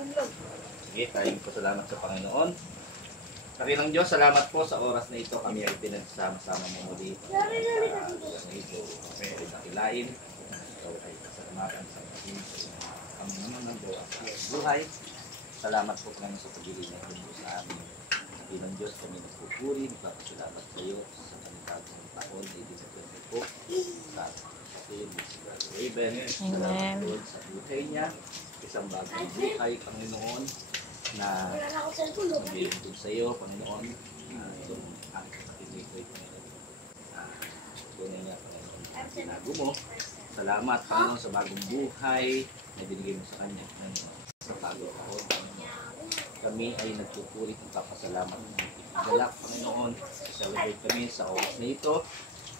Sige, tayo po salamat sa Panginoon. Karinang Diyos, salamat po sa oras na ito. Kami ay pinagsama-sama mo muli. Sa oras na ito, kami ay nakilain. Ikaw ay kasalamatan sa kami naman ng buhay. Salamat po Panginoon sa pagiging na ito sa amin. Karinang Diyos, kami nagpupuri. Nagpapasalamat sa iyo sa kanitagong taon. Ibig po sa Raven. Salamat po sa buhay niya. Isang bagong buhay, Panginoon, na nag-iintog sa iyo, Panginoon, itong aking kapatid nito, tunay niya, Panginoon, tinago mo. Salamat, Panginoon, sa bagong buhay na binigay mo sa kanya, Panginoon, sa bagong taon, Panginoon. Kami ay nagpupuri at papasalamat ng ipigalak, Panginoon, celebrate kami sa oras na ito,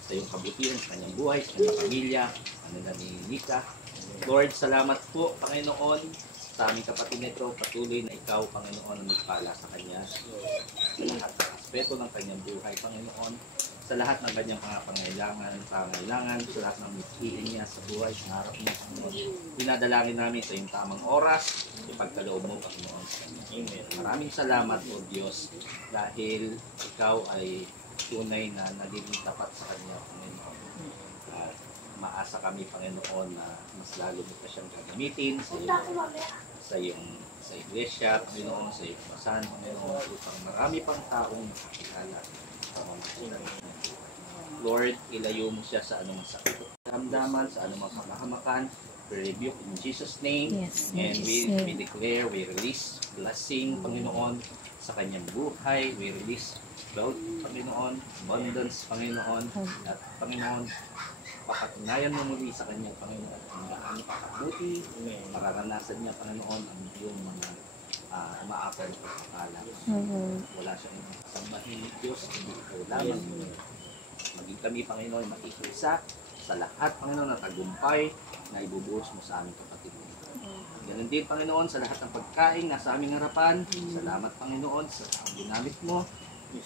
sa iyong kabutihan, sa kanyang buhay, sa kanyang pamilya, na ni Nika. Lord, salamat po, Panginoon, sa aming kapatid nito, patuloy na ikaw, Panginoon, ang magpala sa kanya sa lahat ng aspeto ng kanyang buhay, Panginoon, sa lahat ng kanyang mga pangailangan, sa lahat ng mithiin niya sa buhay, sa harap niya, Panginoon. Dinadalangin namin sa iyong tamang oras, ipagkaloob mo, Panginoon, sa kanya. Amen. Maraming salamat, O Diyos, dahil ikaw ay tunay na nagiging tapat sa kanya, Panginoon. At maasa kami, Panginoon, na mas lalo mo pa siyang gagamitin sa iglesia, Panginoon, sa iyong pasan, Panginoon, upang marami pang taong makakilala. Lord, ilayo mo siya sa anumang sakit at karamdaman, sa anumang kamahamakan. We rebuke in Jesus' name, yes, and we declare, we release blessing, Panginoon, sa kanyang buhay. We release wealth, Panginoon, abundance, Panginoon, at Panginoon, pakatunayan mo muli sa kanya, Panginoon, ang gaano kakabuti, mararanasan niya, Panginoon, ang iyong mga umaapal na pagkakala. Wala siyang kasambahin ni Diyos, hindi ikaw lamang. Maging kami, Panginoon, makikisa sa lahat, Panginoon, na tagumpay na ibubuhos mo sa aming kapatid mo. Ganun din, Panginoon, sa lahat ng pagkain na sa aming harapan. Salamat, Panginoon, sa ginamit mo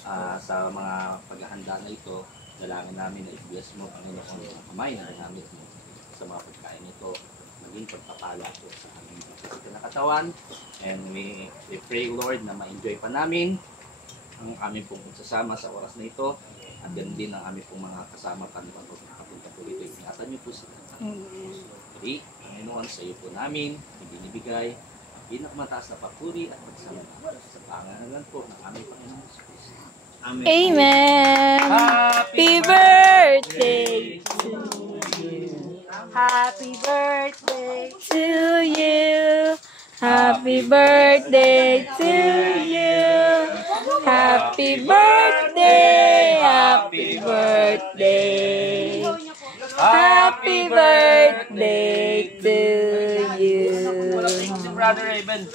sa mga paghahanda na ito. Dalangin namin na i-bless mo, Panginoon, ang kamay na ginamit mo sa mga pagkain ito. Maging pagpapala po sa aming kapatid na katawan. And we pray, Lord, na ma-enjoy pa namin ang aming pong sasama sa oras na ito. At ganun din ang aming pong mga kasama papunta po ito. Ingatan niyo po sila. Pray, Panginoon, sa iyo po namin ibinibigay ang pinakamataas na papuri at pagsalamat sa pangalan po ng aming Panginoon Jesus Christ. Amen. Amen. Happy birthday to you. Happy birthday to you. Happy birthday to you. Happy birthday. Happy birthday. Happy birthday to you. Brother Raven.